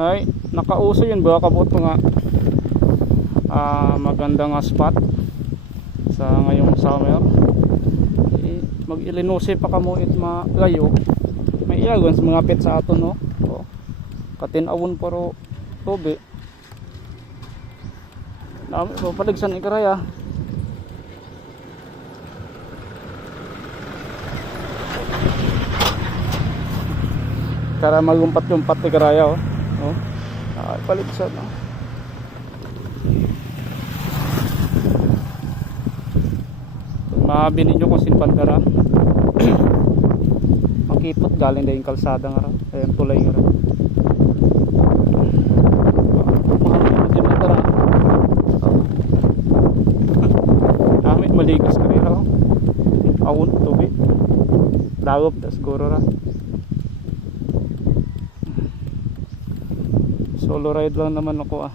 ay nakauso yun ba kabuto nga magandang spot sa ngayong summer. Mag Illinois pa kamo it malayo may iyagon sa mga pet sa aton no. Katinawon pero tobe nami papaligsan ikaraya kara magumpat-umpat ikaraya paligsan mabinin nyo kung sinpantara makipot galing na yung kalsada nga rin ayan tulay nga rin namin maligas ka rin awon tubig dagop na siguro rin solo ride lang naman ako